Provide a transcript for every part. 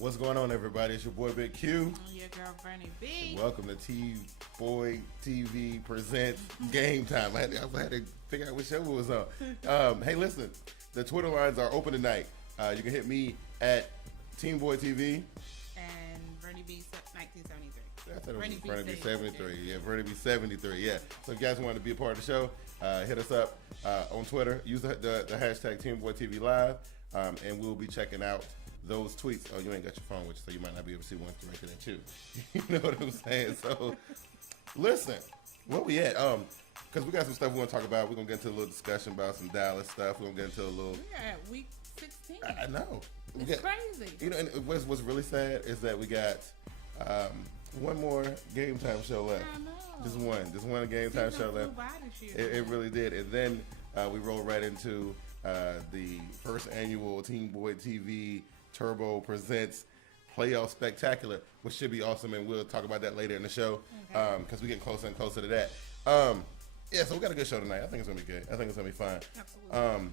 What's going on, everybody? It's your boy Big Q. Your girl Bernie B. Welcome to TeamBoydTV presents GameTime. I had to figure out what show it was on. Hey, listen, the Twitter lines are open tonight. You can hit me at TeamBoydTV. And Bernie B 1973. I thought it was Bernie B 73. Yeah, Bernie B 73. Yeah. So if you guys want to be a part of the show, hit us up on Twitter. Use the hashtag TeamBoydTV Live, and we'll be checking out those tweets. Oh, you ain't got your phone with you, so you might not be able to see one directed at you. You know what I'm saying? So, listen, where we at? Because we got some stuff we want to talk about. We're gonna get into a little discussion about some Dallas stuff. We're gonna get into a little. We're at week 16. I know. It's crazy. You know, and what's really sad is that we got one more Game Time show left. I know. Just one Game Time show left. It really did, and then we roll right into the first annual TeamBoydTV Turbo Presents Playoff Spectacular, which should be awesome, and we'll talk about that later in the show because we're getting closer and closer to that. Yeah, so we got a good show tonight. I think it's gonna be good. I think it's gonna be fun. Absolutely.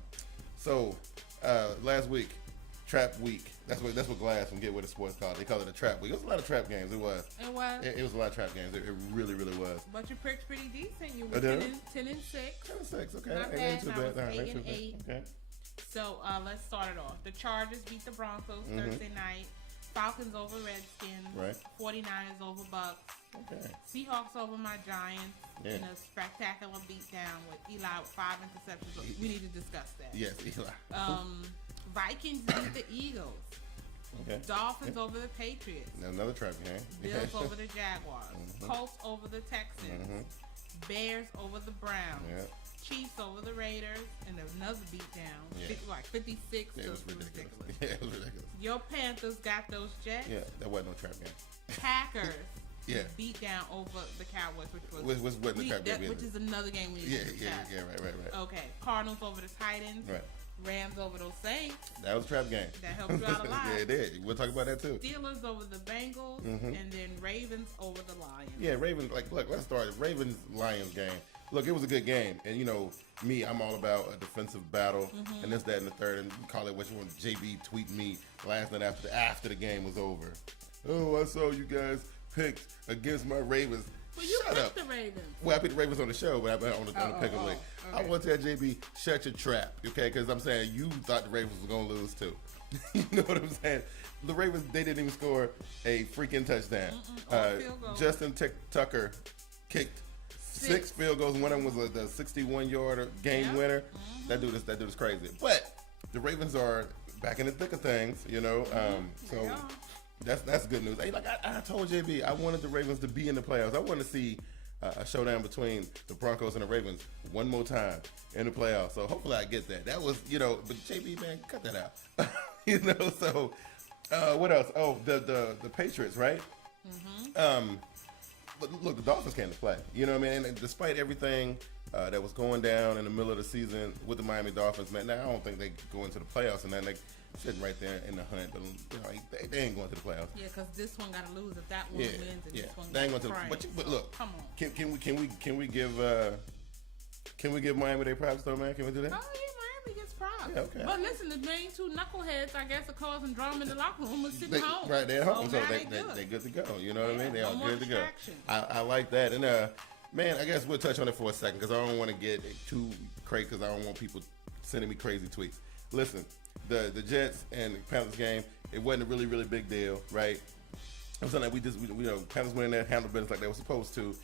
So last week, Trap Week. That's what Glass from Get With It Sports called it. They call it a Trap Week. It was a lot of trap games. It was. It was. It was a lot of trap games. It really, really was. But you picked pretty decent. You were 10 and 6. 10 and 6. Okay. Not bad. Too I was bad. 8 and 8. Okay. So let's start it off. The Chargers beat the Broncos Thursday night. Falcons over Redskins. Right. 49ers over Bucks. Okay. Seahawks over my Giants in a spectacular beatdown with Eli with 5 interceptions. We need to discuss that. Yes, Eli. Vikings beat the Eagles. Okay. Dolphins over the Patriots. Another trap game. Bills over the Jaguars. Colts over the Texans. Bears over the Browns. Yep. Chiefs over the Raiders. And another beatdown. Yeah. Like 56. Yeah, it was ridiculous. Yeah, it was ridiculous. Your Panthers got those Jets. Yeah, that wasn't no trap game. Packers. Yeah. Beat down over the Cowboys, Wasn't the trap game. which is another game we need to discuss. Right. Okay. Cardinals over the Titans. Right. Rams over those Saints. That was a trap game. That helped you out a lot. Yeah, it did. We'll talk about that too. Steelers over the Bengals, and then Ravens over the Lions. Yeah, Ravens. Look, let's start. Ravens Lions game. Look, it was a good game, and you know me, I'm all about a defensive battle, and this, that, and the third, and you call it what you want. JB tweeted me last night after the game was over. Oh, I saw you guys picked against my Ravens. Well, you Shut picked up. the Ravens. Well, I picked the Ravens on the show, but on the pick 'em league. Okay. I want to tell JB, shut your trap, okay? Because I'm saying you thought the Ravens were going to lose too. You know what I'm saying? The Ravens, they didn't even score a freaking touchdown. Justin Tucker kicked 6 field goals. One of them was the 61-yard game winner. That dude is crazy. But the Ravens are back in the thick of things, you know. So that's good news. Hey, like I told JB, I wanted the Ravens to be in the playoffs. I want to see a showdown between the Broncos and the Ravens one more time in the playoffs. So hopefully I get that. That was, you know, but JB, man, cut that out. You know, so what else? Oh, the Patriots, right? Look, the Dolphins came to play. You know what I mean? And despite everything that was going down in the middle of the season with the Miami Dolphins, man, now I don't think they go into the playoffs, and then they sitting right there in the hunt. But you know, they ain't going to the playoffs. Yeah, because this one got to lose if that one wins, and this one they ain't going to. But look, come on. Can we give Miami their props though, man? Can we do that? Oh yeah, Miami gets props. Yeah, okay. But listen, the main two knuckleheads, I guess, are causing drama in the locker room and sitting home. Right, they're home, so they're good to go. You know what I mean? They are good to go. Distraction. I like that, and man, I guess we'll touch on it for a second because I don't want to get too crazy because I don't want people sending me crazy tweets. Listen, the Jets and the Panthers game, it wasn't a really, really big deal, right? I'm saying that we you know, Panthers went in there, handled business like they were supposed to,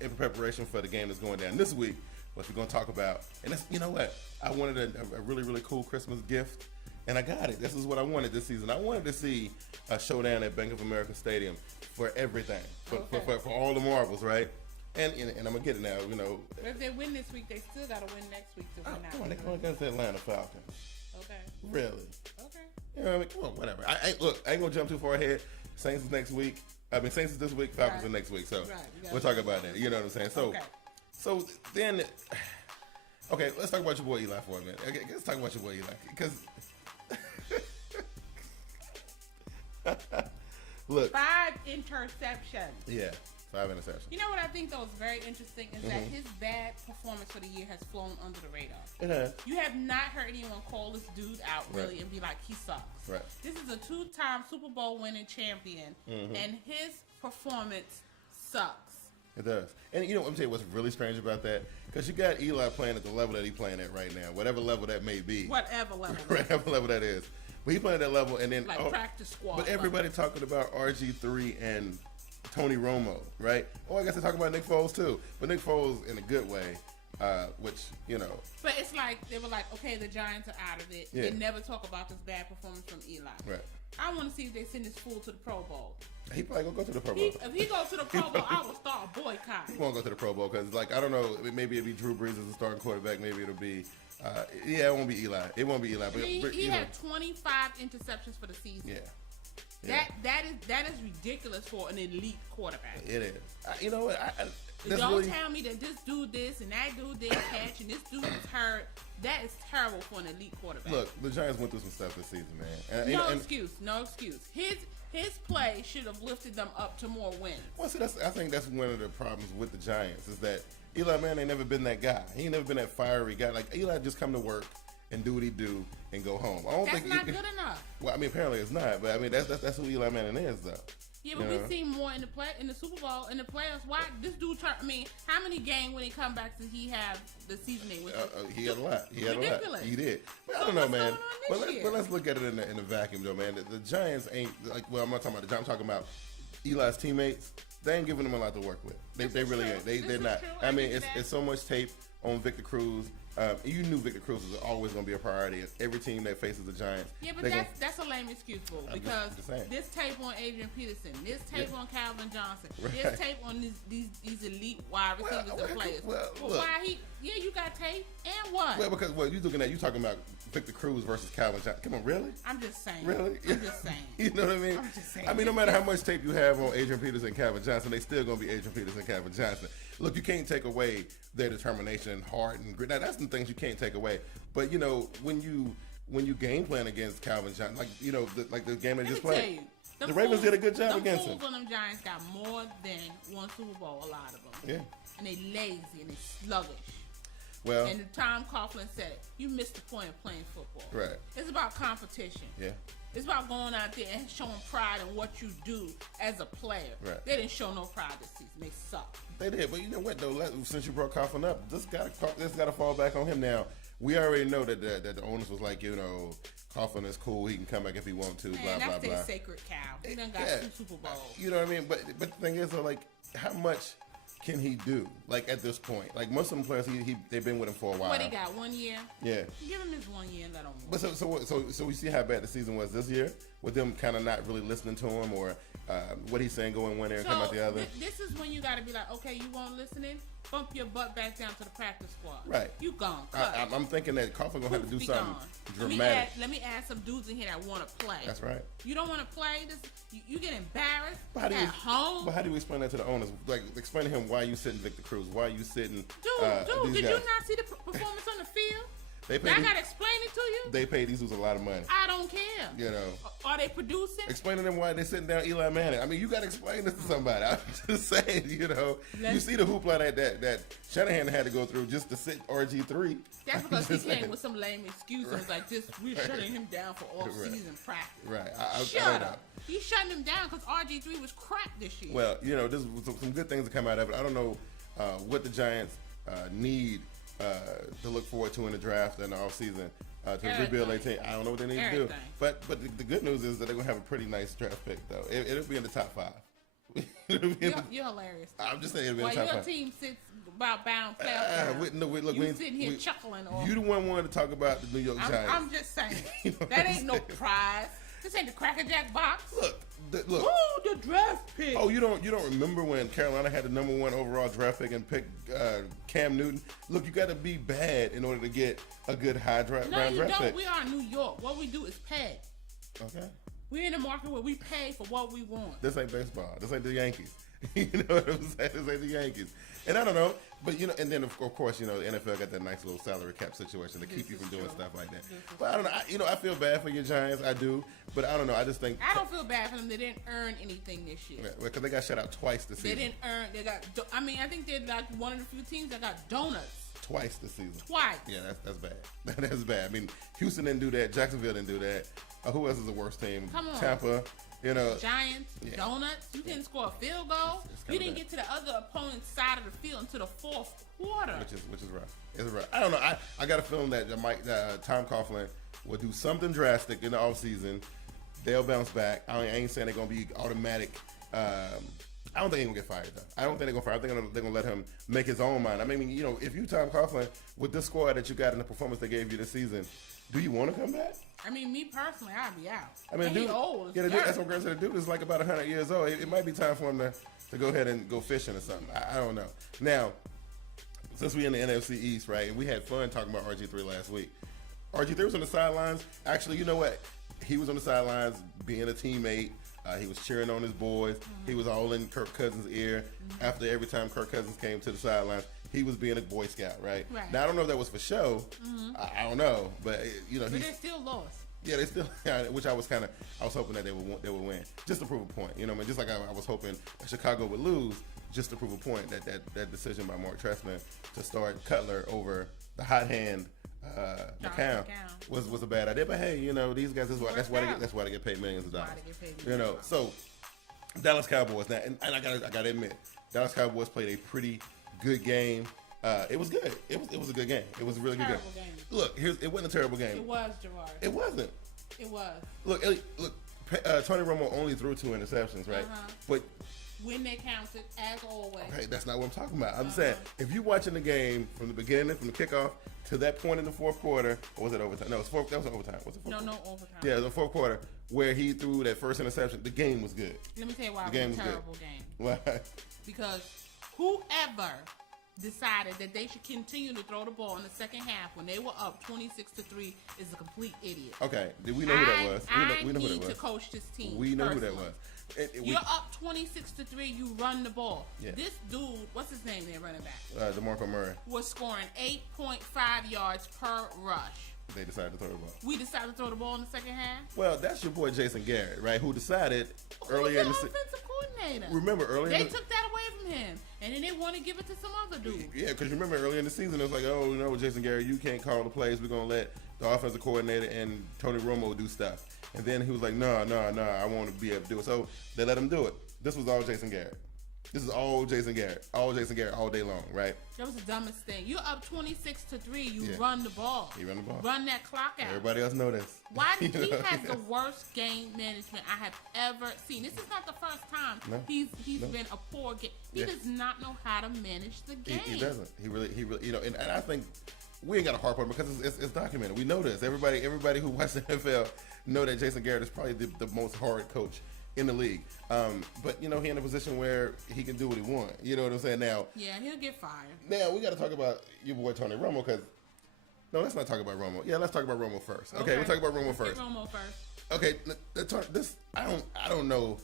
in preparation for the game that's going down this week, which we're going to talk about. And that's, you know what? I wanted a really, really cool Christmas gift, and I got it. This is what I wanted this season. I wanted to see a showdown at Bank of America Stadium for everything, for all the marbles, right? And I'm gonna get it now, you know. But if they win this week, they still gotta win next week to win. Come on, they're going against the Atlanta Falcons. Okay. Really? Okay. You know what I mean? Come on, whatever. I ain't gonna jump too far ahead. Saints is next week. Saints is this week. Falcons are next week. So we'll talk about that. You know what I'm saying? So then, okay, let's talk about your boy Eli for a minute. Okay, let's talk about your boy Eli because. Look. 5 interceptions. Yeah. 5 interceptions. You know what I think though is very interesting is that his bad performance for the year has flown under the radar. It has. You have not heard anyone call this dude out really and be like, he sucks. Right. This is a 2-time Super Bowl winning champion, and his performance sucks. It does. And you know what I'm saying? What's really strange about that? Because you got Eli playing at the level that he's playing at right now, whatever level that may be. Whatever level. Whatever level that is. But he playing at that level, and then like practice squad. But everybody talking about RG3 and Tony Romo, right? Oh, I guess they're talking about Nick Foles too. But Nick Foles in a good way, which, you know. But it's like, they were like, okay, the Giants are out of it. Yeah. They never talk about this bad performance from Eli. Right. I want to see if they send this fool to the Pro Bowl. He probably gonna go to the Pro Bowl. If he goes to the Pro Bowl, I will start a boycott. He won't go to the Pro Bowl because, like, I don't know, maybe it'll be Drew Brees as a starting quarterback. Maybe it'll be, it won't be Eli. It won't be Eli. But he had 25 interceptions for the season. Yeah. That is ridiculous for an elite quarterback. It is. You know what? Don't tell me that this dude this and that dude didn't catch and this dude was hurt. That is terrible for an elite quarterback. Look, the Giants went through some stuff this season, man. No excuse. His play should have lifted them up to more wins. Well, see, I think that's one of the problems with the Giants is that Eli Manning ain't never been that guy. He ain't never been that fiery guy. Like, Eli just come to work and do what he do and go home. That's not good enough. Well, I mean, apparently it's not. But I mean, that's who Eli Manning is, though. Yeah, but we see more in the Super Bowl, in the playoffs. Why this dude? I mean, how many games when he come back did he have the season they went? He had a lot. Ridiculous. He did. But I don't know, man. But let's look at it in the vacuum, though, man. The Giants ain't like. Well, I'm not talking about the Giants. I'm talking about Eli's teammates. They ain't giving them a lot to work with. They really ain't. They're not. I mean, it's so much tape on Victor Cruz. You knew Victor Cruz was always going to be a priority in every team that faces the Giants. Yeah, but that's a lame excuse, bro. Because this tape on Adrian Peterson, this tape on Calvin Johnson, this tape on these elite wide receivers and players. You got tape and what? Well, because you talking about Victor Cruz versus Calvin Johnson. Come on, really? I'm just saying. Really? I'm just saying. You know what I mean? I'm just saying. I mean, no matter how much tape you have on Adrian Peterson and Calvin Johnson, they still going to be Adrian Peterson and Calvin Johnson. Look, you can't take away their determination and heart and grit. Now, that's some things you can't take away. But, you know, when you game plan against Calvin Johnson, like, you know, the game they just played, the Ravens did a good job against him. The fools on them Giants got more than one Super Bowl, a lot of them. Yeah. And they lazy and they sluggish. Well, and Tom Coughlin said it. You missed the point of playing football. Right. It's about competition. Yeah. It's about going out there and showing pride in what you do as a player. Right. They didn't show no pride this season. They suck. They did, but you know what though? Since you brought Coughlin up, this got to fall back on him now. We already know that the owners was like, you know, Coughlin is cool. He can come back if he wants to. Man, blah that's blah their blah. Sacred cow. He done got 2 Super Bowls. You know what I mean? But the thing is, like, how much can he do? Like at this point, like most of them players, they've been with him for a while. What he got? 1 year? Yeah. Give him his 1 year and let him work. But so we see how bad the season was this year with them kind of not really listening to him or what he's saying going one ear and come out the other. This is when you got to be like, okay, you won't listening. Bump your butt back down to the practice squad. Right. You gone. I'm thinking that Coughlin gonna have to do something dramatic. Let me add some dudes in here that want to play. That's right. You don't want to play this. You get embarrassed at home. But how do you explain that to the owners? Like, explain to him why you sitting Victor Cruz. Why you sitting? Dude, did you not see the performance on the field? I gotta explain it to you. They pay these dudes a lot of money. I don't care. You know. Are they producing? Explain to them why they're sitting down Eli Manning. I mean, you gotta explain this to somebody. I'm just saying, you know. You see the hoopla that Shanahan had to go through just to sit RG3. That's because he came with some lame excuses like this. We're shutting him down for off-season practice. Right. Shut up. He's shutting him down because RG3 was crap this year. Well, you know, there's some good things to come out of it. I don't know what the Giants need to look forward to in the draft and the offseason to rebuild their team. I don't know what they need to do. But the good news is that they're going to have a pretty nice draft pick, though. It'll be in the top 5. You're hilarious. I'm just saying it'll be in the top 5. While your team sits about bound playoff you sitting here chuckling. You the one wanted to talk about the New York Giants. I'm just saying. That ain't no prize. This ain't the Cracker Jack box. Look. The draft pick. Oh, you don't remember when Carolina had the #1 overall draft pick and picked Cam Newton? Look, you got to be bad in order to get a good high draft pick. No, you don't. We are in New York. What we do is pay. Okay. We're in a market where we pay for what we want. This ain't baseball. This ain't the Yankees. You know what I'm saying? This ain't the Yankees. And I don't know, but and then of course, the NFL got that nice little salary cap situation to keep you from doing stuff like that. But I don't know. I feel bad for your Giants. I do, but I don't know. I just think I don't feel bad for them. They didn't earn anything this year because they got shut out twice this season. They didn't earn. They got. I mean, I think they're like one of the few teams that got donuts twice this season. Twice. Yeah, that's bad. That's bad. I mean, Houston didn't do that. Jacksonville didn't do that. Who else is the worst team? Come on. Tampa. Giants, donuts. You couldn't score a field goal. You didn't get to the other opponent's side of the field until the fourth quarter, which is rough. It's rough. I don't know. I got a feeling that Tom Coughlin will do something drastic in the offseason. They'll bounce back. I ain't saying they're gonna be automatic. I don't think he's gonna get fired though. I don't think they're gonna fire. I think they're gonna let him make his own mind. I mean, if you Tom Coughlin with this squad that you got in the performance they gave you this season, do you want to come back? I mean, me personally, I'd be out. I mean, he's old. Yeah, that's what Greg said. The dude is like about 100 years old. It might be time for him to go ahead and go fishing or something. I don't know. Now, since we in the NFC East, right, and we had fun talking about RG3 last week. RG3 was on the sidelines. Actually, you know what? He was on the sidelines being a teammate. He was cheering on his boys. Mm-hmm. He was all in Kirk Cousins' ear. Mm-hmm. After every time Kirk Cousins came to the sidelines, he was being a Boy Scout, right? Now, I don't know if that was for show. Mm-hmm. I don't know. But, But they still lost. Yeah, they still, which I was hoping that they would win, just to prove a point. Just like I was hoping that Chicago would lose, just to prove a point that decision by Mark Trestman to start Cutler over the hot hand McCown was a bad idea. But hey, these guys that's why they get paid millions of dollars. So Dallas Cowboys now, and I gotta admit, Dallas Cowboys played a pretty good game. It was good. It was a good game. It was a really good game. Look, it wasn't a terrible game. It was, Gerard. It wasn't. It was. Look. Tony Romo only threw 2 interceptions, right? But when they counted, as always. Okay, that's not what I'm talking about. I'm saying if you're watching the game from the beginning, from the kickoff to that point in the fourth quarter, or was it overtime? No, that was overtime. Was it fourth quarter? No overtime. Yeah, it was the fourth quarter where he threw that first interception. The game was good. Let me tell you why it was a terrible game. Why? Because whoever decided that they should continue to throw the ball in the second half when they were up 26-3 is a complete idiot. Okay, we know who that was. We know who that was. I need to coach this team. We know who that was. You're up 26-3. You run the ball. Yeah. This dude, what's his name? Their running back. DeMarco Murray was scoring 8.5 yards per rush. They decided to throw the ball. We decided to throw the ball in the second half. Well, that's your boy Jason Garrett, right? Who decided earlier in the season. Offensive coordinator. Remember earlier? They took that away from him, and then they want to give it to some other dude. Yeah, because remember earlier in the season, it was like, oh, Jason Garrett, you can't call the plays. We're gonna let the offensive coordinator and Tony Romo do stuff. And then he was like, no, I want to be able to do it. So they let him do it. This was all Jason Garrett. This is all Jason Garrett. All Jason Garrett all day long, right? That was the dumbest thing. You're up 26-3. You run the ball. He run the ball. Run that clock out. Everybody else know this. Why did he has the worst game management I have ever seen? This is not the first time he's been a poor game. He does not know how to manage the game. He doesn't. He really, and I think we ain't got to harp on it because it's documented. We know this. Everybody who watches the NFL know that Jason Garrett is probably the most hard coach in the league. But he in a position where he can do what he wants. You know what I'm saying? Now, yeah, he'll get fired. Now we got to talk about your boy Tony Romo because let's not talk about Romo. Yeah, let's talk about Romo first. Okay, we'll talk about Romo first. Romo first. Okay, this I don't know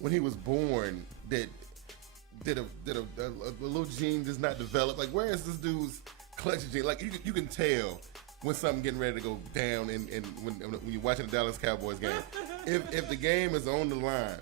when he was born did a little gene just not develop? Like, where is this dude's clutch gene? Like, you can tell when something getting ready to go down and when you're watching the Dallas Cowboys game. If the game is on the line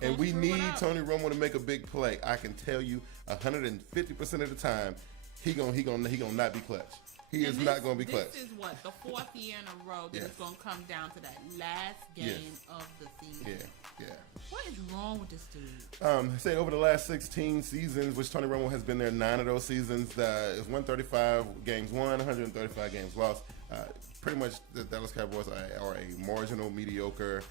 and we need Tony Romo to make a big play, I can tell you 150% of the time he gonna not be clutch. He is not going to be clutch. This is the fourth year in a row that it's going to come down to that last game of the season. Yeah. What is wrong with this dude? Say over the last 16 seasons, which Tony Romo has been there 9 of those seasons, it's 135 games won, 135 games lost. Pretty much the Dallas Cowboys are a marginal, mediocre,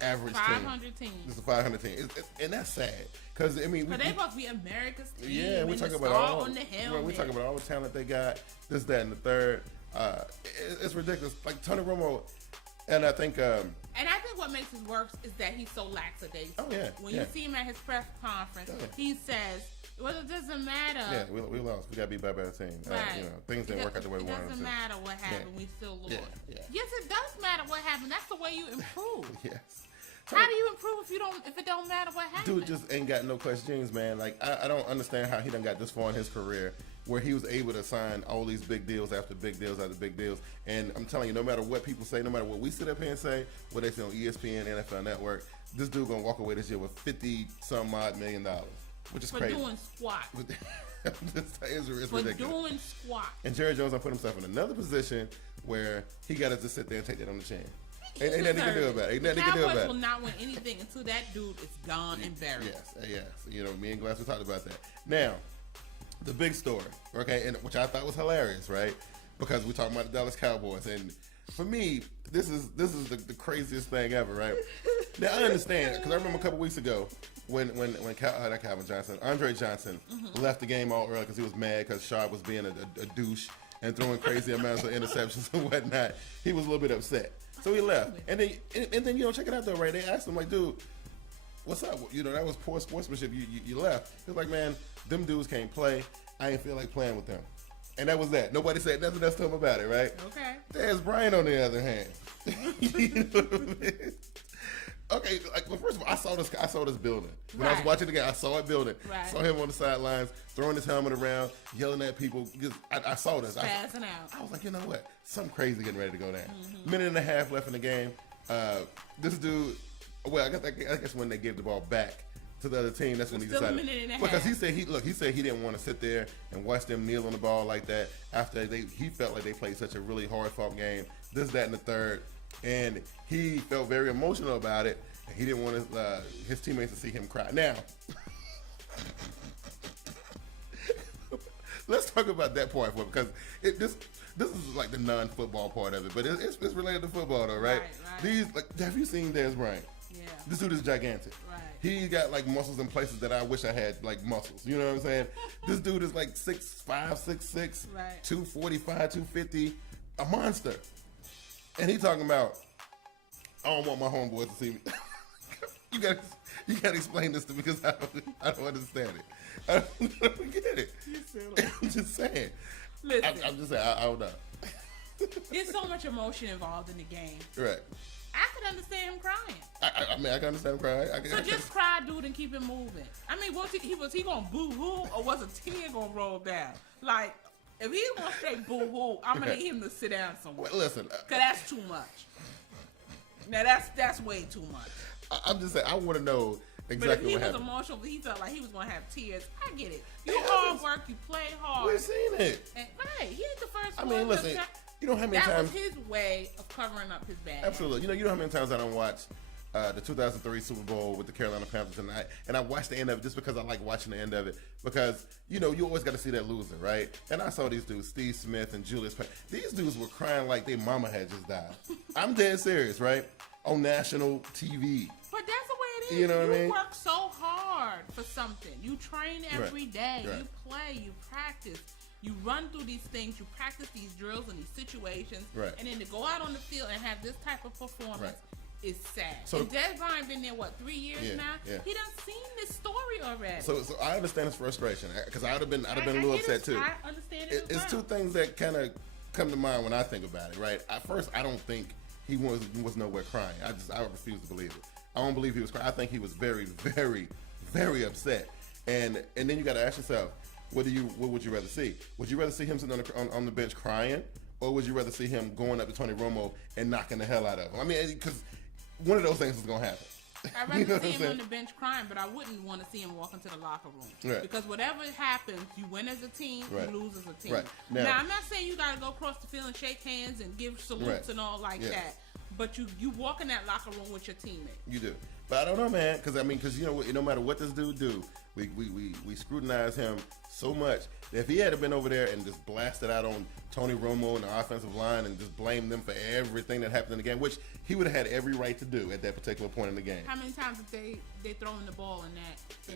average 500 team. This is a 500 team. And that's sad. Because, I mean, they supposed to be America's team. Yeah, we talk about all the talent they got, this, that, and the third. It's ridiculous. Like Tony Romo, and I think. And I think what makes it worse is that he's so lackadaisical. Oh yeah. When you see him at his press conference, he says, "Well, it doesn't matter." Yeah, we lost. We got beat by a better team. Right. Things didn't work out the way we wanted. It doesn't matter what happened. We still lost. Yeah. Yes, it does matter what happened. That's the way you improve. Yes. How do you improve if it don't matter what happens? Dude just ain't got no clutch jeans, man. Like I don't understand how he done got this far in his career where he was able to sign all these big deals after big deals after big deals. And I'm telling you, no matter what people say, no matter what we sit up here and say, what they say on ESPN, NFL Network, this dude gonna walk away this year with $50-some odd million, which is crazy. For doing squats. It's ridiculous. For doing squats. And Jerry Jones done put himself in another position where he got to just sit there and take that on the chin. Ain't nothing he can do about it. The Cowboys will not win anything until that dude is gone and buried. Yes. You know, me and Glass, we talked about that. Now, the big story, okay, and which I thought was hilarious, right? Because we're talking about the Dallas Cowboys, and for me, this is the craziest thing ever, right? Now I understand because I remember a couple weeks ago when Calvin Johnson, Andre Johnson, left the game all early because he was mad because Sharp was being a douche and throwing crazy amounts of interceptions and whatnot. He was a little bit upset, so he left. And then you know, check it out though, right? They asked him like, dude, what's up? You know, that was poor sportsmanship. You left. He was like, man, them dudes can't play. I ain't feel like playing with them. And that was that. Nobody said nothing else to him about it, right? Okay. There's Brian on the other hand. You know what I mean? Okay, like, well, first of all, I saw this building. When I was watching the game, I saw it building. Right. Saw him on the sidelines, throwing his helmet around, yelling at people. I saw this. Passing out. I was like, you know what? Something crazy getting ready to go down. Minute and a half left in the game. This dude, well, I guess when they gave the ball back to the other team, that's when he decided. Because he said he didn't want to sit there and watch them kneel on the ball like that after he felt like they played such a really hard fought game. This, that, and the third. And he felt very emotional about it. And he didn't want his teammates to see him cry. Now, let's talk about that part for it, because this is like the non-football part of it, but it's related to football though, right? These, like, have you seen Dez Bryant? Yeah. This dude is gigantic. Right. He got like muscles in places that I wish I had like muscles. You know what I'm saying? This dude is like 6'5", 6'6", right. 245, 250, a monster. And he talking about, I don't want my homeboys to see me. You gotta explain this to me because I don't understand it. I don't get it. I'm just saying. Listen, I'm just saying. I don't know. There's so much emotion involved in the game. Right. I could understand him crying. I mean, I can understand him crying. So just cry, dude, and keep it moving. I mean, was he gonna boo-hoo, or was a tear gonna roll down? Like, if he's gonna straight boo-hoo, I'm gonna need him to sit down somewhere. Well, listen, because that's too much. Now that's way too much. I'm just saying, I want to know exactly what happened. But if he was emotional, he felt like he was gonna have tears. I get it. You hard work, you play hard. We've seen it. And, right, he's the first one. I mean, listen. You know how many times that was his way of covering up his bad. Absolutely. You know how many times I don't watch the 2003 Super Bowl with the Carolina Panthers, and I watched the end of it just because I like watching the end of it, because you always got to see that loser, right? And I saw these dudes, Steve Smith and Julius Payne. These dudes were crying like their mama had just died. I'm dead serious, right? On national TV. But that's the way it is. You know what I mean? You work so hard for something. You train every day. Right. You play. You practice. You run through these things. You practice these drills and these situations. Right. And then to go out on the field and have this type of performance is sad. So, and Dez Bryant been there, 3 years now? Yeah. He done seen this story already. So I understand his frustration, because I'd have been a little upset too. I understand it as well. It's two things that kind of come to mind when I think about it, right? At first, I don't think he was nowhere crying. I refuse to believe it. I don't believe he was crying. I think he was very, very, very upset. And then you got to ask yourself, what would you rather see? Would you rather see him sitting on the bench crying, or would you rather see him going up to Tony Romo and knocking the hell out of him? I mean, because one of those things is going to happen. I'd rather see him on the bench crying, but I wouldn't want to see him walk into the locker room. Right. Because whatever happens, you win as a team, you lose as a team. Right. Now, I'm not saying you got to go across the field and shake hands and give salutes and all like that. But you walk in that locker room with your teammate. You do. But I don't know, man, because no matter what this dude do, we scrutinize him so much that if he had been over there and just blasted out on Tony Romo and the offensive line and just blamed them for everything that happened in the game, which he would have had every right to do at that particular point in the game. How many times did they thrown the ball in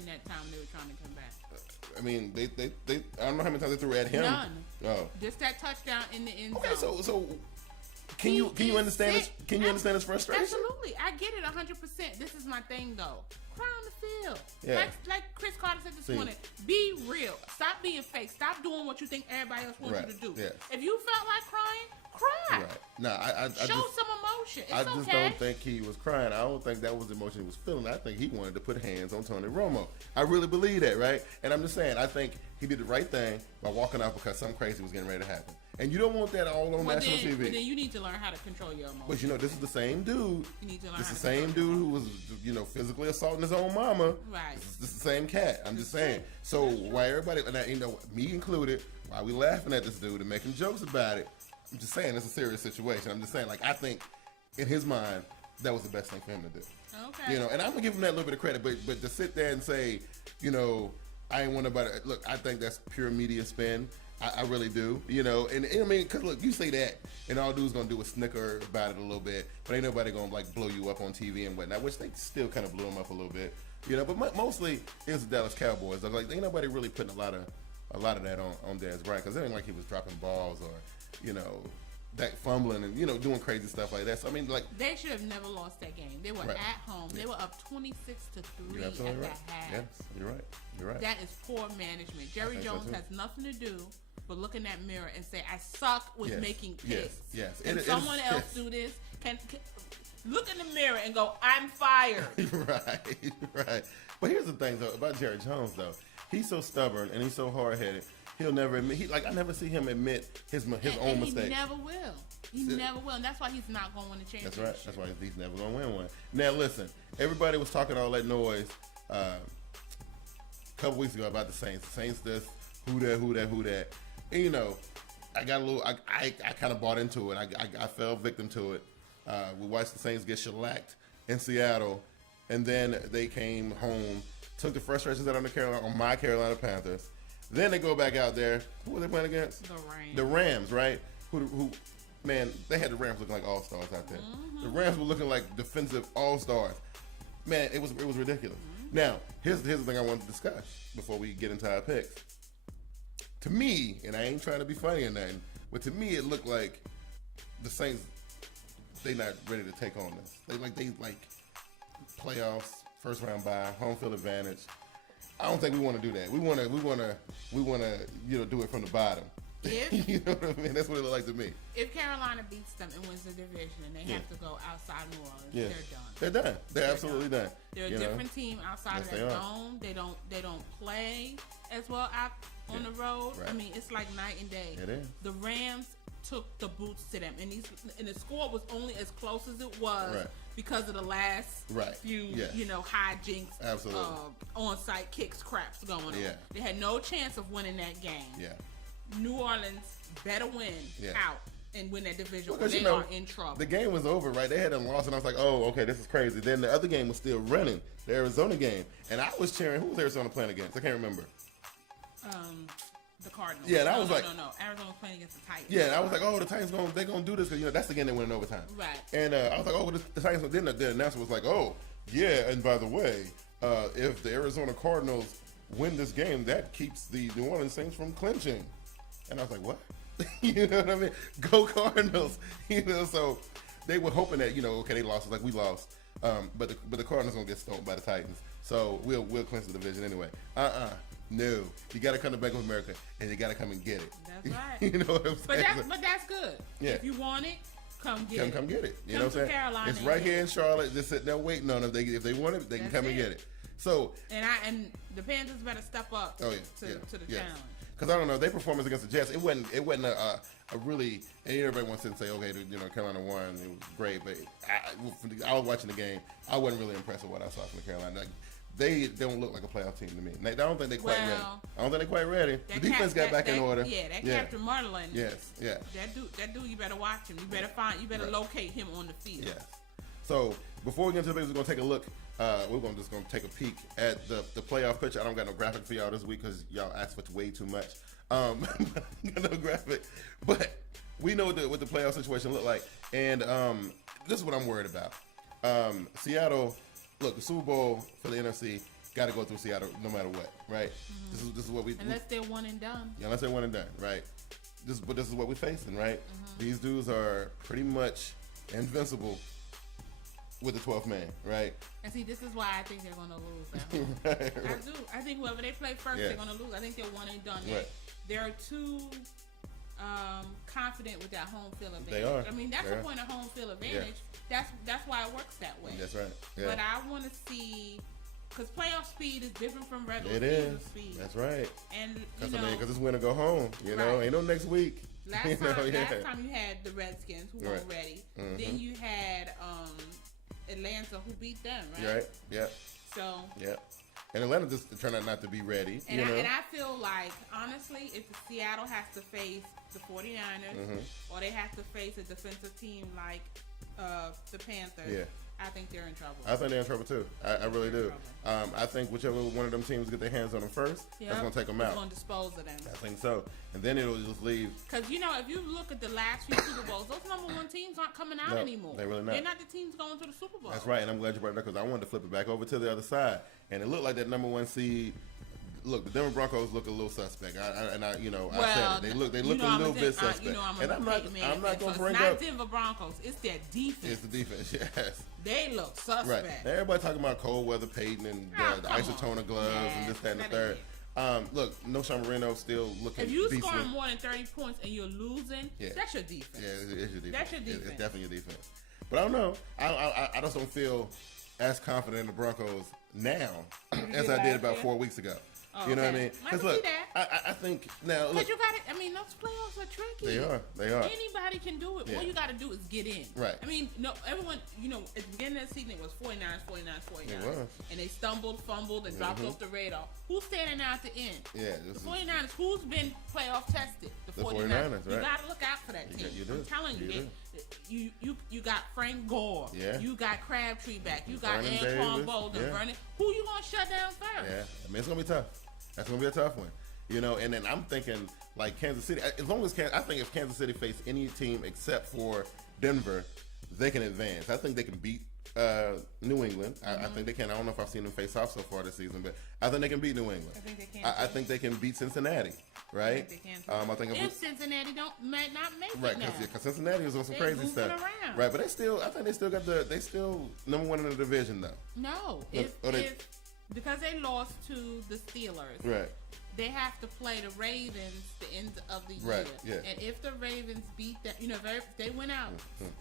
that time they were trying to come back? I mean, they I don't know how many times they threw at him. None. Oh. Just that touchdown in the end zone. Okay, so Can you understand his frustration? Absolutely, I get it 100%. This is my thing though. Cry on the field. Yeah. Like Chris Carter said this morning. Be real. Stop being fake. Stop doing what you think everybody else wants you to do. Yeah. If you felt like crying, cry. Right. No, I show some emotion. It's I just don't think he was crying. I don't think that was the emotion he was feeling. I think he wanted to put hands on Tony Romo. I really believe that, right? And I'm just saying, I think he did the right thing by walking out because something crazy was getting ready to happen. And you don't want that all on national TV. But then you need to learn how to control your emotions. But you know, this is the same dude. You need to learn. This is the same dude who was, physically assaulting his own mama. Right. This is the same cat. I'm just saying. So why everybody, and me included, why we laughing at this dude and making jokes about it? I'm just saying it's a serious situation. I'm just saying, like, I think in his mind that was the best thing for him to do. Okay. And I'm gonna give him that little bit of credit, but to sit there and say, I ain't want nobody. Look, I think that's pure media spin. I really do, and I mean, cause look, you say that, and all dude's gonna do is snicker about it a little bit, but ain't nobody gonna like blow you up on TV and whatnot, which they still kind of blew him up a little bit, but mostly it was the Dallas Cowboys. Like, ain't nobody really putting a lot of that on Dez Bryant, cause it ain't like he was dropping balls or, that fumbling and doing crazy stuff like that. So I mean, like, they should have never lost that game. They were at home. They were up 26-3 at the half. Yes, you're right. That is poor management. Jerry Jones has nothing to do but look in that mirror and say, I suck with making picks. Yes. Can someone else do this? Can look in the mirror and go, I'm fired. Right. But here's the thing though about Jerry Jones though. He's so stubborn and he's so hard-headed. He'll never admit. I never see him admit his own mistakes. He never will. He never will, and that's why he's not going to win the championship. That's right. That's why he's never going to win one. Now listen, everybody was talking all that noise a couple weeks ago about the Saints. The Saints this, who that. And, I got a little. I kind of bought into it. I fell victim to it. We watched the Saints get shellacked in Seattle, and then they came home, took the frustrations out on my Carolina Panthers. Then they go back out there. Who were they playing against? The Rams. The Rams, right? Who? Man, they had the Rams looking like all-stars out there. Mm-hmm. The Rams were looking like defensive all-stars. Man, it was ridiculous. Mm-hmm. Now, here's the thing I wanted to discuss before we get into our picks. To me, and I ain't trying to be funny or nothing, but to me it looked like the Saints, they not ready to take on this. They playoffs, first round bye, home field advantage. I don't think we want to do that. We want to do it from the bottom. You know what I mean? That's what it looked like to me. If Carolina beats them and wins the division and they have to go outside New Orleans, they're done. They're done. They're absolutely done. They're a different team outside of their dome. They don't play as well out on the road. Right. I mean, it's like night and day. It is. The Rams took the boots to them, and the score was only as close as it was because of the last few hijinks, absolutely, on-site kicks, craps going on. Yeah. They had no chance of winning that game. Yeah. New Orleans better win out and win that division, or they are in trouble. The game was over, right? They had them lost, and I was like, oh, okay, this is crazy. Then the other game was still running, the Arizona game, and I was cheering. Who was Arizona playing against? I can't remember. The Cardinals. Yeah, and I was no. Arizona's playing against the Titans. Yeah, and I was like, oh, the Titans they're gonna do this because that's the game they win in overtime. Right. And I was like, oh, the Titans. Then the announcer was like, oh, yeah, and by the way, if the Arizona Cardinals win this game, that keeps the New Orleans Saints from clinching. And I was like, what? You know what I mean? Go Cardinals. So they were hoping that okay, they lost, like we lost, but the Cardinals gonna get stoned by the Titans. So we'll clinch the division anyway. No, you got to come to Bank of America and you got to come and get it. That's right. You know what I'm saying? But that's good. Yeah. If you want it, come get it. Come get it. You know what I'm saying? Carolina, it's right here in Charlotte. Just sitting there waiting on them. If they want it, they can come and get it. So and the Panthers better step up to the challenge. Because I don't know, their performance against the Jets, it wasn't a really, and everybody wants to say, okay, Carolina won, it was great, but I was watching the game, I wasn't really impressed with what I saw from the Carolina. Like, they don't look like a playoff team to me. I don't think they're quite ready. The defense got back in order. Yeah, Captain Marlin. Yes, yeah. That dude, you better watch him. You better locate him on the field. Yes. So before we get into the picks, we're gonna take a look. We're just gonna take a peek at the playoff picture. I don't got no graphic for y'all this week because y'all asked for way too much. Got no graphic, but we know what the playoff situation look like, and this is what I'm worried about. Seattle. Look, the Super Bowl for the NFC got to go through Seattle no matter what, right? Mm-hmm. This is what unless they're one and done. Yeah, unless they're one and done, right? But this is what we're facing, right? These dudes are pretty much invincible with the 12th man, right? And see, this is why I think they're going to lose. Right. I do. I think whoever they play first, they're going to lose. I think they're one and done. Right. They're too confident with that home field advantage. They are. I mean, that's the point of home field advantage. Yeah. That's why it works that way. That's right. Yeah. But I want to see, because playoff speed is different from regular speed. That's right. And because it's win or go home. You know, ain't no next week. Last time you had the Redskins who weren't ready. Then you had Atlanta who beat them, right? Right. Yeah. So. Yeah. And Atlanta just turned out not to be ready. And I feel like, honestly, if Seattle has to face the 49ers or they have to face a defensive team like the Panthers, I think they're in trouble. I think they're in trouble too. I really do. I think whichever one of them teams get their hands on them first, that's going to take them out. It's going to dispose of them. I think so. And then it'll just leave. Because, if you look at the last few Super Bowls, those number one teams aren't coming out anymore. They're really not. They're not the teams going to the Super Bowl. That's right. And I'm glad you brought it up because I wanted to flip it back over to the other side. And it looked like that number one seed. Look, the Denver Broncos look a little suspect. I said it. They look a little bit suspect. And I'm not going to bring up. It's not Denver Broncos. It's their defense. It's the defense. Yes. They look suspect. Right. Everybody talking about cold weather Peyton and the isotona gloves and this, that, and the third. Look, no Sean Marino still looking. If you decent. scoring more than 30 points and you're losing, that's your defense. Yeah, it's your defense. That's your defense. It's definitely your defense. But I don't know. I just don't feel as confident in the Broncos now as I did about 4 weeks ago. Oh, you know what I mean? Because look, I think now. Look, you got it. I mean, those playoffs are tricky. They are. Anybody can do it. Yeah. All you got to do is get in. Right. I mean, everyone. At the beginning of the season, it was 49ers. It was. And they stumbled, fumbled, and dropped off the radar. Who's standing out at the end? Yeah. The 49ers. Who's been playoff tested? The 49ers. Right. You got to look out for that team. You do. I'm telling you. You got Frank Gore. Yeah. You got Crabtree back. You got Vernon Antoine Bolden. Yeah. Vernon. Who you gonna shut down first? Yeah. I mean, it's gonna be tough. That's gonna be a tough one. And then I'm thinking like Kansas City. As long as I think if Kansas City face any team except for Denver, they can advance. I think they can beat New England. I think they can. I don't know if I've seen them face off so far this season, but I think they can beat New England. I think they can. I think they can beat Cincinnati. Right? I think they can. I think if Cincinnati might not make right, it now. because Cincinnati was on some crazy stuff. Around. Right, but I think they still got they still number one in the division though. No, because they lost to the Steelers. Right. They have to play the Ravens the end of the year. Right, yeah. And if the Ravens beat them, if they went out,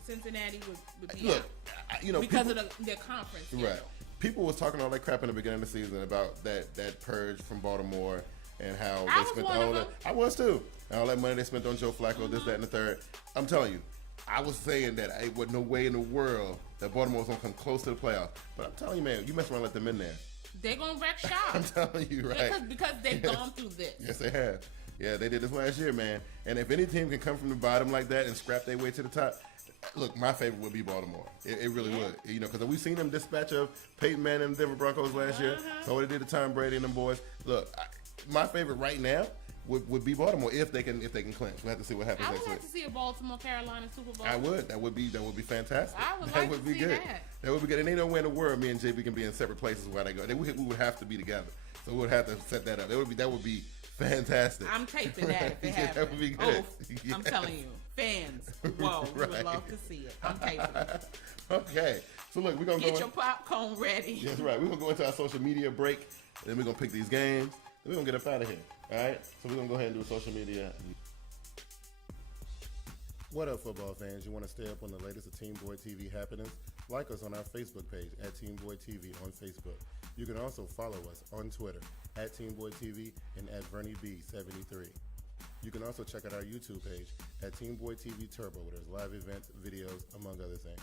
Cincinnati would be out. Because of their conference. Right. People was talking all that crap in the beginning of the season about that purge from Baltimore and how they spent all that. I was too. And all that money they spent on Joe Flacco, this, that, and the third. I'm telling you, I was saying that it was no way in the world that Baltimore was going to come close to the playoffs. But I'm telling you, man, you mess around and let them in there. They're going to wreck shop. I'm telling you, right? Because they've gone through this. Yes, they have. Yeah, they did this last year, man. And if any team can come from the bottom like that and scrap their way to the top, look, my favorite would be Baltimore. It really would. Because we've seen them dispatch of Peyton Manning and the Denver Broncos last year. So what they did to Tom Brady and them boys. Look, my favorite right now would be Baltimore if they can clinch. We'll have to see what happens next week. I would like to see a Baltimore Carolina Super Bowl. I would. That would be fantastic. I would like to see good. that. That would be good. And ain't nowhere in the world me and JB can be in separate places where they go. We would have to be together. So we would have to set that up. That would be fantastic. I'm taping that if it happens. That would be good. Oh, I'm telling you, fans. Whoa, you would love to see it. I'm taping it. Okay. So look, we're gonna get your popcorn ready. That's right. We're gonna go into our social media break, and then we're gonna pick these games. Then we're gonna get up out of here. All right. So we're gonna go ahead and do social media. What up, football fans? You want to stay up on the latest of TeamBoydTV happenings? Like us on our Facebook page at TeamBoydTV on Facebook. You can also follow us on Twitter at TeamBoydTV and at VernieB73. You can also check out our YouTube page at TeamBoydTV Turbo, where there's live events, videos, among other things.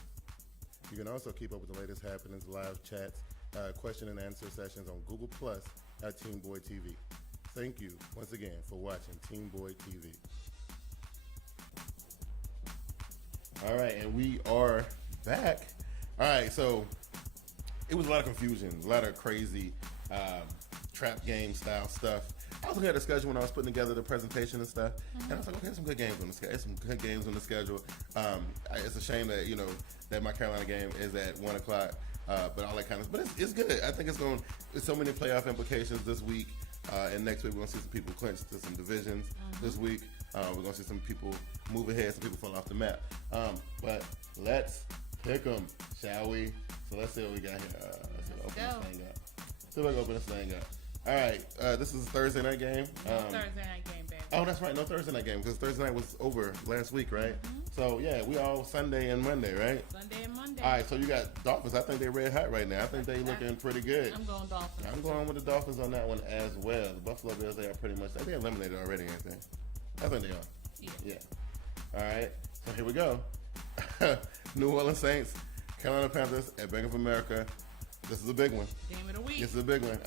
You can also keep up with the latest happenings, live chats, question and answer sessions on Google Plus at TeamBoydTV. Thank you once again for watching TeamBoydTV. All right, and we are back. All right, so it was a lot of confusion, a lot of crazy trap game style stuff. I was looking at the schedule when I was putting together the presentation and stuff, and I was like, okay, there's some good games on the schedule. There's some good games on the schedule. It's a shame that that my Carolina game is at 1 o'clock, but all that kind of. But it's good. I think it's so many playoff implications this week. And next week, we're going to see some people clinch to some divisions this week. We're going to see some people move ahead, some people fall off the map. But let's pick them, shall we? So let's see what we got here. Let's open this thing up. See if I can open this thing up. All right, this is a Thursday night game. Thursday night game, baby. Oh, that's right. No Thursday night game because Thursday night was over last week, right? So, yeah, we all Sunday and Monday, right? Sunday and Monday. All right, so you got Dolphins. I think they're red hot right now. I think they're looking pretty good. I'm going Dolphins. I'm going with the Dolphins on that one as well. The Buffalo Bills, they are pretty much, they're eliminated already, ain't they? I think they are. Yeah. All right, so here we go. New Orleans Saints, Carolina Panthers at Bank of America. This is a big one. Game of the week. This is a big one.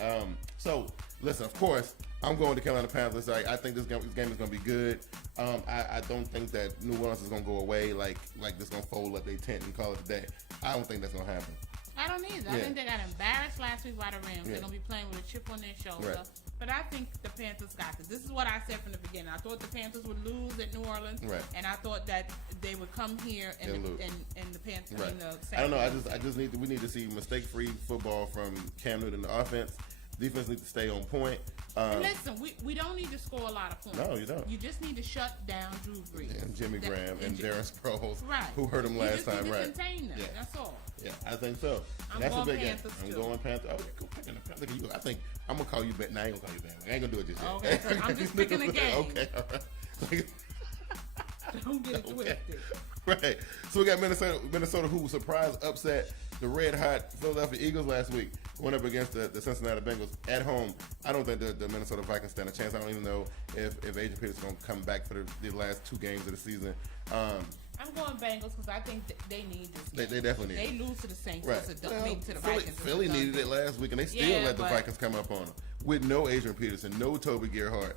So, listen, of course, I'm going to Carolina Panthers. I think this game is going to be good. I don't think that New Orleans is going to go away like this going to fold up their tent and call it a day. I don't think that's going to happen. I don't either. Yeah. I think they got embarrassed last week by the Rams. Yeah. They're going to be playing with a chip on their shoulder. Right. But I think the Panthers got this. This is what I said from the beginning. I thought the Panthers would lose at New Orleans, right. And I thought that they would come here and the Panthers. Right. The I don't know. We need to see mistake-free football from Cam Newton in the offense. Defense needs to stay on point. And listen, we don't need to score a lot of points. No, you don't. You just need to shut down Drew Brees and Jimmy Graham and Darren Sproles, right? Who hurt him last time, you just right? Need to contain them. Yeah. That's all. Yeah, I think so. That's a big game. I'm going Panthers. Oh, go picking the Panthers. I think I'm gonna call you back. Nah, I ain't gonna call you back. I ain't gonna do it just yet. Okay, so I'm just picking a game. Okay, all right. Don't get it twisted. Right. So we got Minnesota who surprised upset the red hot Philadelphia Eagles last week. Went up against the Cincinnati Bengals at home. I don't think the Minnesota Vikings stand a chance. I don't even know if Adrian Peterson's going to come back for the last two games of the season. I'm going Bengals because I think they need this. They definitely need it. They lose to the Saints. Right. To the Vikings. Philly needed it last week, and they still let the Vikings come up on them with no Adrian Peterson, no Toby Gerhardt.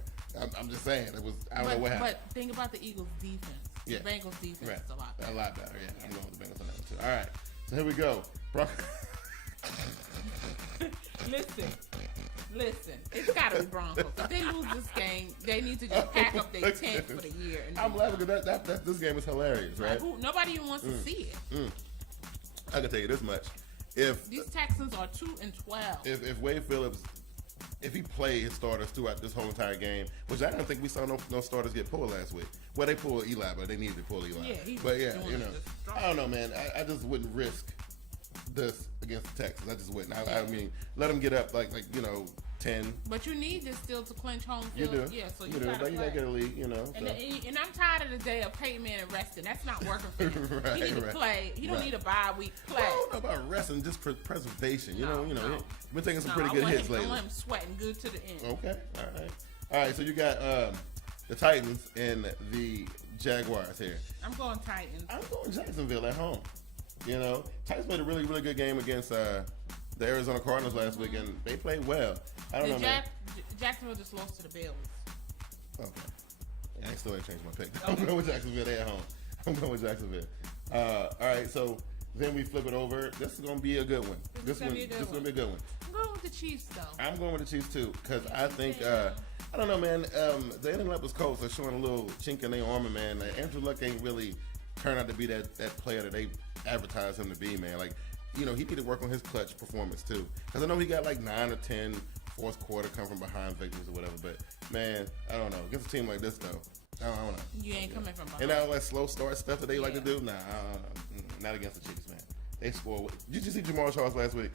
I'm just saying it was. I don't know what happened. But think about the Eagles' defense. Yeah. The Bengals' defense is a lot better. A lot better. Yeah. I'm going with the Bengals on that one too. All right. So here we go. Listen, it's got to be Broncos. If they lose this game, they need to just pack up their tent for the year. I'm laughing because this game is hilarious, right? Nobody even wants to see it. I can tell you this much: if these Texans are 2-12, if Wade Phillips, if he played his starters throughout this whole entire game, which I don't think we saw no starters get pulled last week. Well, they pulled Eli, but they needed to pull Eli. Yeah, I don't know, man. I just wouldn't risk this against the Texans. I just wouldn't. I mean, let them get up like 10. But you need this still to clinch home field. You do. Yeah, so you gotta get a lead, And I'm tired of the day of Peyton Manning resting. That's not working for him. He need to play. He don't need a bye week play. I don't know about resting, just preservation. You know, we're taking some pretty good hits lately. I want him sweating good to the end. Okay, all right. So you got the Titans and the Jaguars here. I'm going Titans. I'm going Jacksonville at home. Titans played a really, really good game against the Arizona Cardinals last week, and they played well. I don't know, man. Jacksonville just lost to the Bills. Okay. Yeah, I still ain't changed my pick. I'm going with Jacksonville. They at home. I'm going with Jacksonville. All right, so then we flip it over. This is going to be a good one. This is going to be a good one. I'm going with the Chiefs, though. I'm going with the Chiefs, too, because I think, I don't know, man. The Indianapolis Colts are showing a little chink in their armor, man. Andrew Luck ain't really turned out to be that player that they advertised him to be, man. He need to work on his clutch performance, too. Because I know he got 9 or 10 fourth quarter come from behind victories or whatever. But, man, I don't know. Against a team like this, though, I don't know. You ain't coming from behind. And all that slow start stuff that they like to do? Nah, not against the Chiefs, man. They score. Did you see Jamal Charles last week?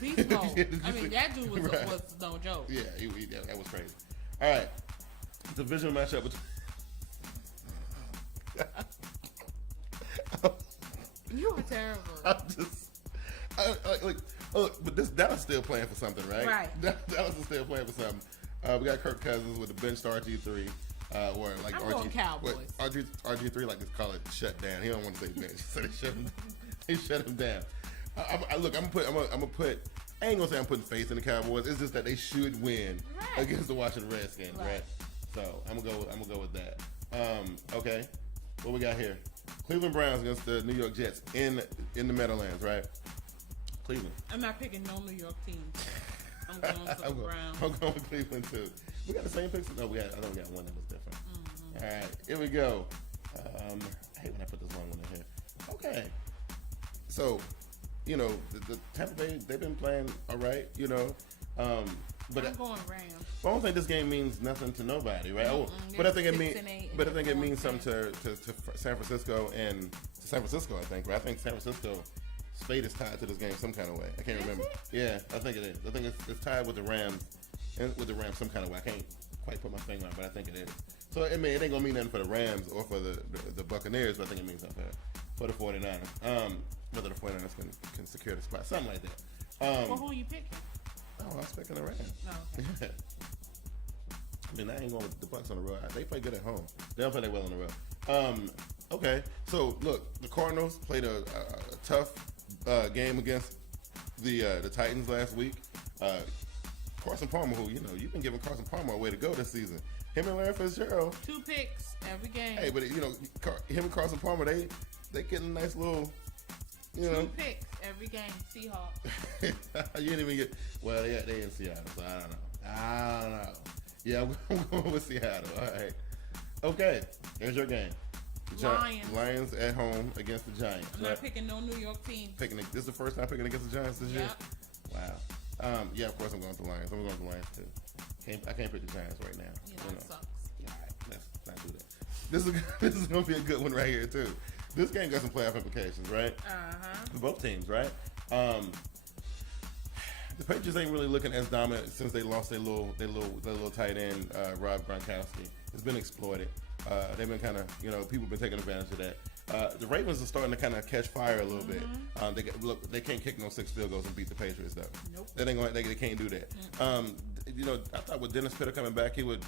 Beast mode. I mean, that dude was no joke. Yeah, that was crazy. All right. Divisional matchup between... You are terrible. But Dallas still playing for something, right? Right. Dallas is still playing for something. We got Kirk Cousins with the benched RG3. Or like I'm going Cowboys. RG3 like to call it shut down. He don't want to say bench, so they shut him down. I'm gonna put. I ain't gonna say I'm putting faith in the Cowboys. It's just that they should win against the Washington Redskins, right? So I'm gonna go with that. Okay, what we got here? Cleveland Browns against the New York Jets in the Meadowlands, right? Cleveland. I'm not picking no New York team. I'm going for the Browns. I'm going with Cleveland too. We got the same picks. No, I know we got one that was different. Mm-hmm. All right, here we go. I hate when I put this long one in here. Okay, so the Tampa Bay, they've been playing all right. But I'm going Rams. But I don't think this game means nothing to nobody, right? But I think it means something to San Francisco and to San Francisco. I think, right? I think San Francisco fate is tied to this game some kind of way. I can't remember. Yeah, I think it is. I think it's tied with the Rams and with the Rams some kind of way. I can't quite put my finger on it, but I think it is. So I mean, it ain't gonna mean nothing for the Rams or for the Buccaneers, but I think it means something for the 49ers. Whether the 49ers can secure the spot, something like that. Well, who are you picking? Oh, I was picking the Rams. Oh, okay. I mean, I ain't going with the Bucs on the road. They play good at home. They don't play that well on the road. Okay, so look, the Cardinals played a tough game against the Titans last week. Carson Palmer, who you've been giving Carson Palmer a way to go this season. Him and Larry Fitzgerald. 2 picks every game. Hey, but him and Carson Palmer, they getting a nice little. 2 picks every game. Seahawks. You didn't even get. Well, they in Seattle, so I don't know. Yeah, I'm going with Seattle. All right. Okay, here's your game. Lions at home against the Giants. I'm not picking no New York team. This is the first time picking against the Giants this year? Wow. Yeah, of course I'm going with the Lions. I'm going with the Lions too. I can't pick the Giants right now. That sucks. All right, let's not do that. This is going to be a good one right here too. This game got some playoff implications, right? For both teams, right? The Patriots ain't really looking as dominant since they lost their little tight end, Rob Gronkowski. It's been exploited. They've been kind of, people have been taking advantage of that. The Ravens are starting to kind of catch fire a little bit. They can't kick no 6 field goals and beat the Patriots though. Nope. They can't do that. I thought with Dennis Pitta coming back, he would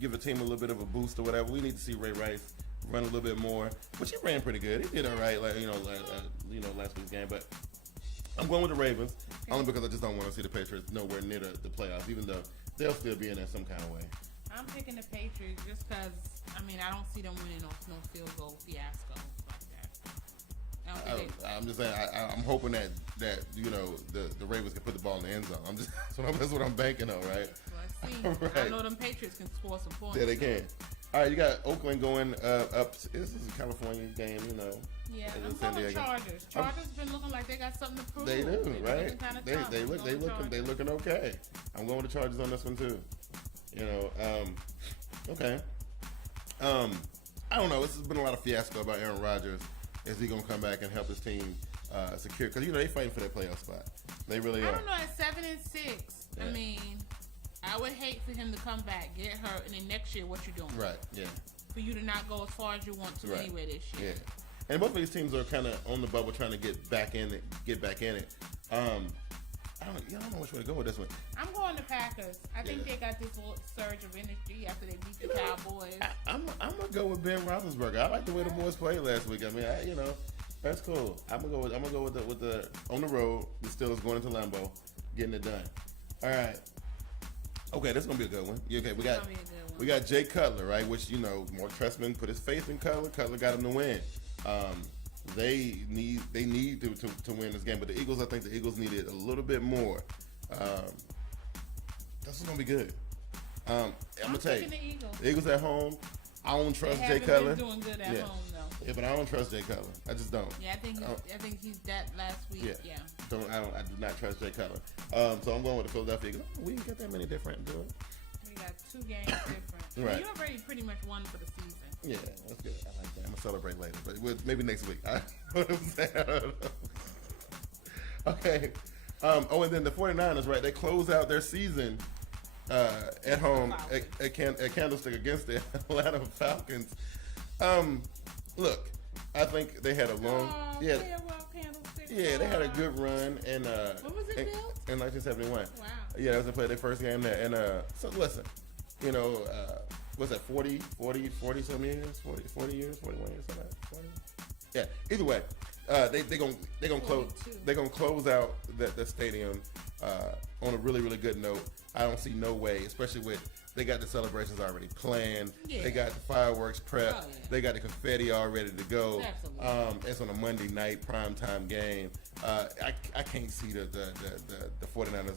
give the team a little bit of a boost or whatever. We need to see Ray Rice run a little bit more, which he ran pretty good. He did all right, last week's game. But I'm going with the Ravens only because I just don't want to see the Patriots nowhere near the playoffs, even though they'll still be in there some kind of way. I'm picking the Patriots just because, I don't see them winning no field goal fiasco like that. I'm just saying, I'm hoping that the Ravens can put the ball in the end zone. That's what I'm banking on, right? Let's see. Right. I know them Patriots can score some points. Yeah, they can. All right, you got Oakland going up. This is a California game, Yeah, I'm going Chargers. Chargers been looking like they got something to prove. They do, right? They looking okay. I'm going with the Chargers on this one too. Okay. I don't know. This has been a lot of fiasco about Aaron Rodgers. Is he gonna come back and help his team secure? Because they fighting for that playoff spot. They really are. I don't know. At 7-6, yeah. I would hate for him to come back, get hurt, and then next year, what you doing? Right. Yeah. For you to not go as far as you want to anyway this year. Yeah. And both of these teams are kind of on the bubble, trying to get back in it. I don't know which way to go with this one. I'm going to Packers. I think they got this little surge of energy after they beat the Cowboys. I'm gonna go with Ben Roethlisberger. I like the way the boys played last week. That's cool. I'm gonna go with the on the road. The Steelers going into Lambeau, getting it done. All right. Okay, this is gonna be a good one. Okay, we got Jay Cutler, right? Which Mark Trestman put his faith in Cutler. Cutler got him to win. They need to win this game, but the Eagles, I think the Eagles needed a little bit more. This is gonna be good. I'm gonna tell you, the Eagles at home. I don't trust Jay Cutler. Been doing good at home though. Yeah, but I don't trust Jay Cutler. I just don't. Yeah, I think he's that last week. Yeah. I do not trust Jay Cutler. So I'm going with the Philadelphia Eagles. We didn't get that many different, do it. We got 2 games different. Right. You already pretty much won for the season. Yeah, that's good. I like that. I'm gonna celebrate later, but maybe next week. I know what I'm saying. I don't know. Okay. And then the 49ers, right? They close out their season at home at Candlestick against the Atlanta Falcons. Look, I think they had a long. They had a good run in what was it built? In 1971. Wow. Yeah, that was play their first game there. And so listen, what's that, 40 some years, 40 years, 41 years, something like that? 40? Yeah. Either way, they're gonna close out the stadium on a really, really good note. I don't see no way, especially with they got the celebrations already planned. Yeah. They got the fireworks prepped. Oh, yeah. They got the confetti all ready to go. Absolutely. It's on a Monday night primetime game. I can't see the 49ers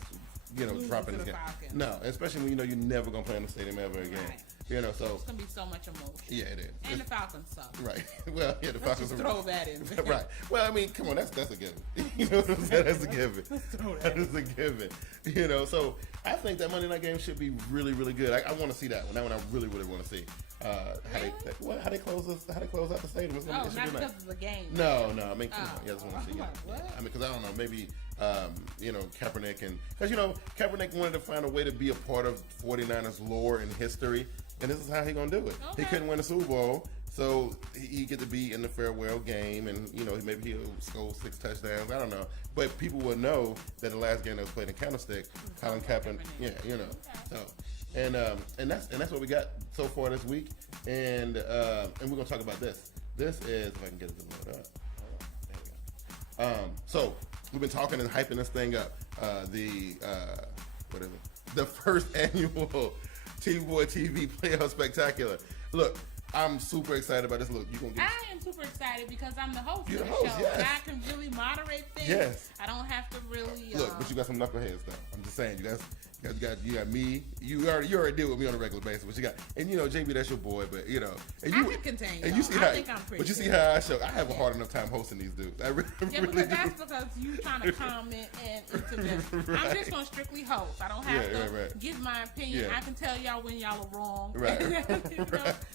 dropping this game. No, especially when you're never gonna play in the stadium ever again. You know, so it's gonna be so much emotion. Yeah, it is. And the Falcons suck. Right. Well, yeah, the Falcons just throw that in there. Right. Well, I mean, come on, that's a given. You know what I'm saying? That's a given. That is a given. You know, so I think that Monday night game should be really, really good. I want to see that one. That one I really, really want to see. How they close out the stadium? It's not because it's a game. No. I mean, come on. Yeah, I just want to see it. What? I mean, because I don't know, maybe. Kaepernick because Kaepernick wanted to find a way to be a part of 49ers lore and history, and this is how he gonna do it. Okay. He couldn't win a Super Bowl, so he get to be in the farewell game, and maybe he'll score 6 touchdowns. I don't know, but people will know that the last game that was played in Candlestick, Colin Kaepernick. Yeah, so. And that's what we got so far this week, and we're gonna talk about this. This is, if I can get it to load up. There we go. So we've been talking and hyping this thing up. The first annual TeamBoydTV Playoff Spectacular. Look, I'm super excited about this. Look, I am super excited because I'm the host of the show. Yes. And I can really moderate things. Yes. I don't have to really. Look, but you got some knuckleheads though. I'm just saying, you got me. You already deal with me on a regular basis. But you got, and JB, that's your boy. But and I can contain. And you see I think I'm pretty. But you see how I have a hard enough time hosting these dudes. I really because that's because you trying to comment and interject. Right. I'm just gonna strictly host. I don't have to give my opinion. Yeah. I can tell y'all when y'all are wrong. Right.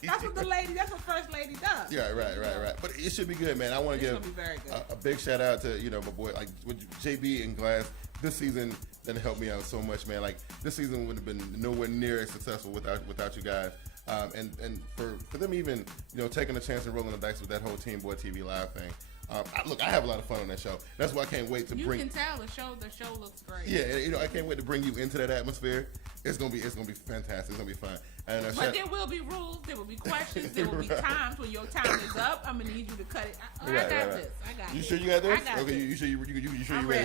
That's what First Lady does. Yeah, right. But it should be good, man. I want to give a big shout out to my boy, like with JB and Glass. This season done helped me out so much, man. Like this season would have been nowhere near as successful without you guys. And for them even taking a chance and rolling the dice with that whole TeamBoydTV Live thing. I have a lot of fun on that show. That's why I can't wait to bring. You can tell the show looks great. Yeah, I can't wait to bring you into that atmosphere. It's gonna be fantastic. It's gonna be fun. And, but there will be rules. There will be questions. There will be times when your time is up. I'm gonna need you to cut it. I got this. You sure you got this? I got okay, this. you sure you ready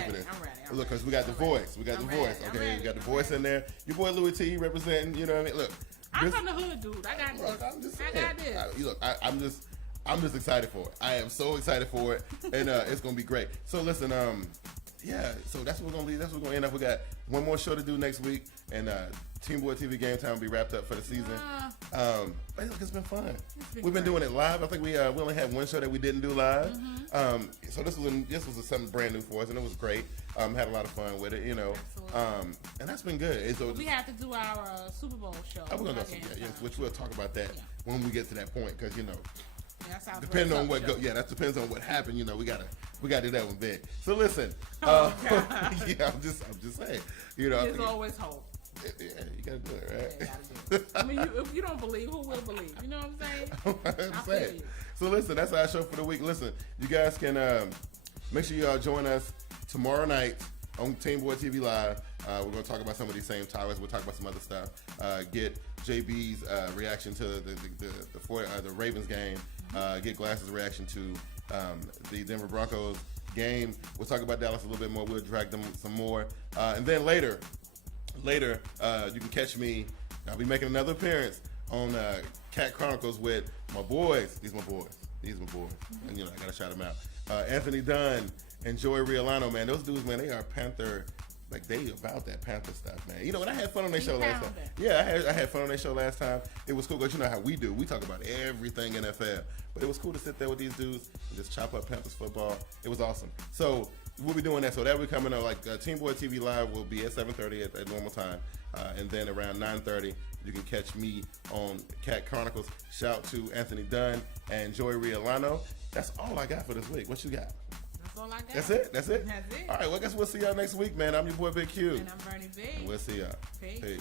for this? I'm ready. Look, because we got the voice. We got the voice. Okay, we got the voice in there. Your boy Louis T representing. You know what I mean? Look, I'm from the hood, dude. I got this. I got this. Look, I'm just excited for it. I am so excited for it, and it's gonna be great. So listen, so that's what we're gonna leave. That's what we're gonna end up. We got one more show to do next week, and TeamBoydTV GameTime will be wrapped up for the season. But look, it's been fun. We've been doing it live. I think we only had one show that we didn't do live. Mm-hmm. So this was something brand new for us, and it was great. Had a lot of fun with it, and that's been good. So we have to do our Super Bowl show. We're gonna do which we'll talk about that when we get to that point, because depending on what that depends on what happened. We gotta do that one big. So listen, I'm just saying. There's always hope. Yeah, you gotta do it, right? Yeah, you gotta do it. I mean, if you don't believe, who will believe? You know what I'm saying? I'm saying. So listen, that's our show for the week. Listen, you guys can make sure y'all join us tomorrow night on TeamBoydTV Live. We're gonna talk about some of these same topics. We'll talk about some other stuff. Get JB's reaction to the Ravens game. Get Glass's reaction to the Denver Broncos game. We'll talk about Dallas a little bit more. We'll drag them some more. And then later, you can catch me. I'll be making another appearance on Cat Chronicles with my boys. These are my boys. And I gotta shout them out. Anthony Dunn and Joey Riolano, man. Those dudes, man, they are Panther. Like, they about that Panther stuff, man. And I had fun on their show last time. Yeah, I had fun on their show last time. It was cool, because you know how we do. We talk about everything NFL. But it was cool to sit there with these dudes and just chop up Panthers football. It was awesome. So we'll be doing that. So that will be coming up. Like, TeamBoydTV Live will be at 7:30 at normal time. And then around 9:30, you can catch me on Cat Chronicles. Shout to Anthony Dunn and Joey Riolano. That's all I got for this week. What you got? That's all I got. That's it? That's it. All right, well, I guess we'll see y'all next week, man. I'm your boy, Big Q. And I'm Bernie B. And we'll see y'all. Peace.